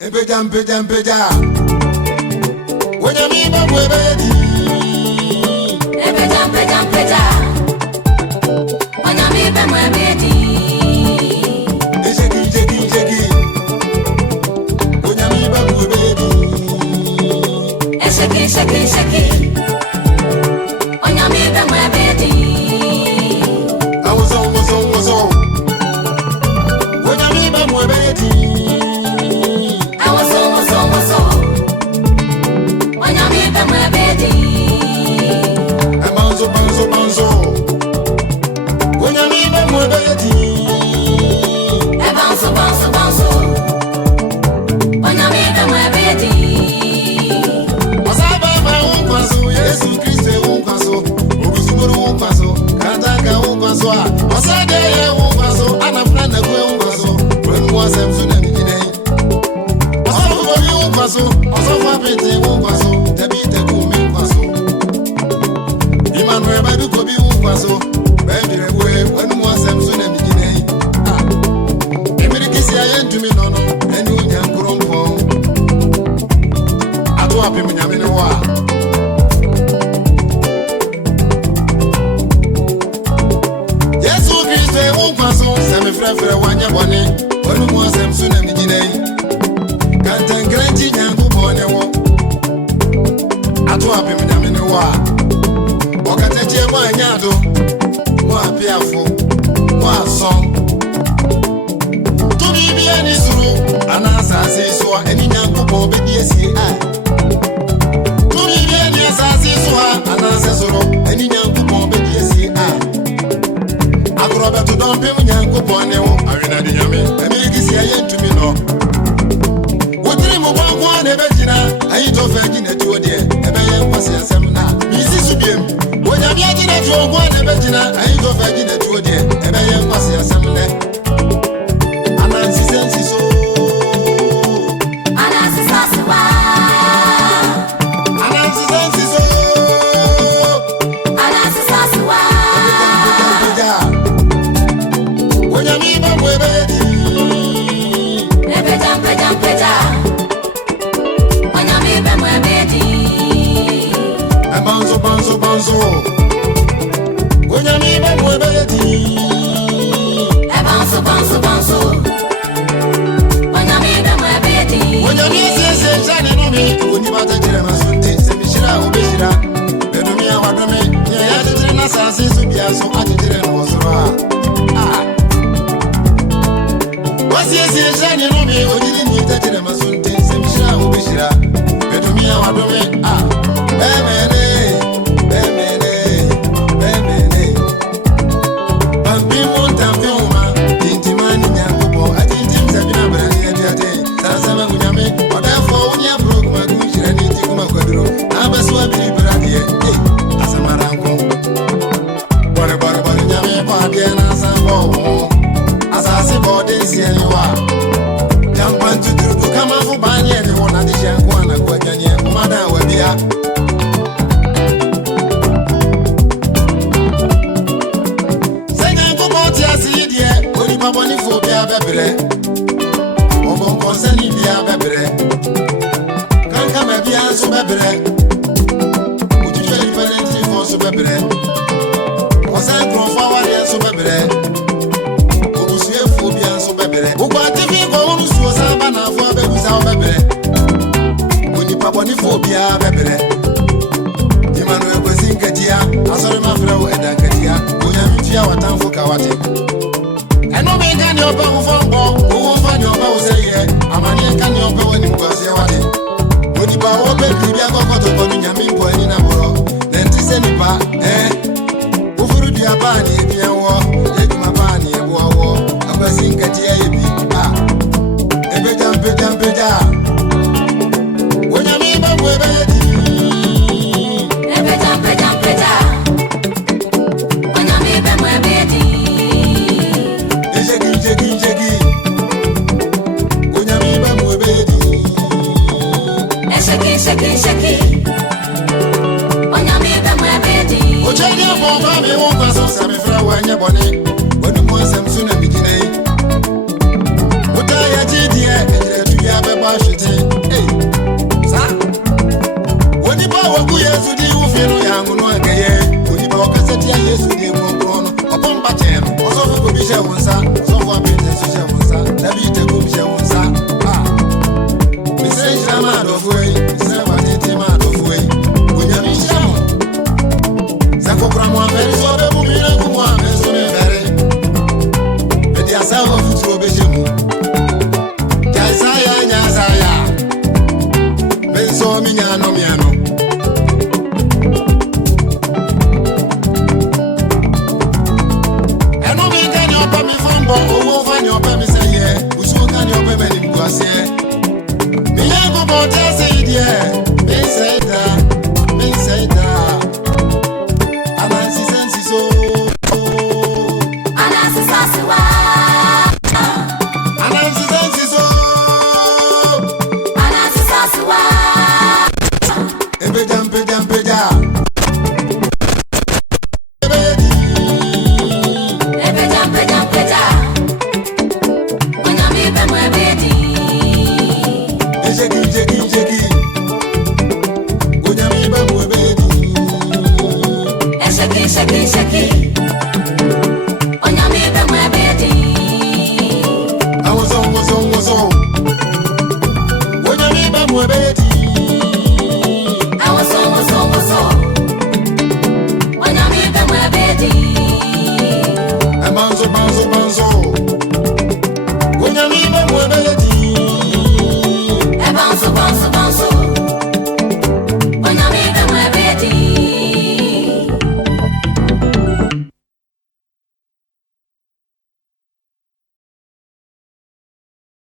Empeja Wenya mi ba mwebedi Empeja Wenya mi ba mwebedi Ejeki Wenya mi ba mwebedi Esheki Wenya mi ba mwebedi Awozo Wenya mi ba mwebedi Banzo Wenya mi ba mwebedi Banzo Wenya mi ba mwebedi Wasaba ba unkwaso Yesu Kristo unkwaso Ogusumuru unkwaso Kataka unkwaso Wasade ye unkwaso Anafuna na kwe unkwaso Wenu wasem suna mijinei Wasafu bobi unkwaso Wasafu apete unkwaso Tabite kumi unkwaso Imanu ebadu kobi unkwaso Bebire we Wenu wasem suna mijinei Emirikisi ya yentu minono Eni unyankuru mpo Atu api mnyamini wa Yesu Kristo unkwaso Semi frefre wanye bone Wenu wasem suna mijinei Kantangrenti nyangu bone wo Atu api mnyamini wa Wakateche mwanyado Mwa piafu Mwa song Tubi biya ni suru Anasasi suwa Eni nyangu bobe diesi Tubi biya ni asasi suwa Anasasi suru Eni nyangu bobe diesi Akrobe tu dompe mnyangu bone wo Awina di nyame Emirikisi ya yentu mino Wotiri mubwangu wane bejina Ayito fejine tuo die Ebe ye kwasi ya semna Misi subiem Wonya biya jine tuo wane bejina Ayito fejine tuo die Ebe ye kwasi ya semne Anansi sensi so Anansi sasiwa Anansi sensi so Anansi sasiwa Wonya mi ba mwebedi Empeja Wenya mi ba mwebedi Banzo Wonya mi ba mwebedi Banzo Wenya mi ba mwebedi Wonya mi sese chane numi Woni bata jire masunti Semishira ubeshira Bedumi ya wadumi Nye ya jitire na sasi subiaso Ajitire no wasura Wasi ese chane numi Ojiri ni tajire masunti Semishira ubeshira Bedumi ya wadumi Bemene Bambi montambi uma Tintimani nyakubo Atintim sabina brani ediate Sasama ngunyame Odafo unya bro kumagujira Niti kumakwaduro Abaswa bili bradiye Asamaranko Bore nyame Bade na sambo Asasi bode siyewa Jampan tuturubu kama fubani Edi wona dishankuwa na kwa janye Kumada wabia Boni phobia bebere Obon konseni bia bebere Kanka me bia so bebere Utuche differently for so bebere Osan kronfa wari so bebere Obusuye phobia so bebere Ugwa TV ko unu so samba na fo abegusa o bebere Boni boni phobia bebere Dimanu ekwesi nketia asori mafre wo edanketia Onya mitia watanfo kawate Eno me kani opa ufambo, ufani opa useye Amani kani opa weni mkwasi ya wate Onipa ope kribia kokoto konu nyamimpo eni na boro Nentise nipa, ufuru diya pani ebi ya wo Ejuma pani ebu wa wo Akwesi nketi ya ebi, Empeja Wenya mi ba mwebedi Empeja Wenya mi ba mwebedi Ejeki Wenya mi ba mwebedi Esheki Wenya mi ba mwebedi Ochedi afo kwa mi unkwaso Sami fra wanya bone Wenu mwasem suna mijinei Utaya jidie Ejire tuya bebe bashite hey sa woni ba wagu yesu di wo fi no ya ngono agaye woni ba okasati ya yesu di nkronkron no opomba chen oso fo bi she wonsa oso fo abete so she wonsa dabi te ko bi she wonsa ah mi se jama do foi se wa tete ma do foi wonya mi shamo sa ko kra mo ameri so be mu mi na ku mo ameri so me bere be dia sa wo futu be shemu Isaiah nyasaya benso mi nyano miano eno mi kani opa mi fambo owo fani opa mi seye usu kani opa me ni kwase mi yango bote seidie mi seida anansi sensi so Anansi sasiwa anansi sensi so Anansi sasiwa Empeja Onyame bemo ebedi Ejeki Onyame ba mu ebedi Esheki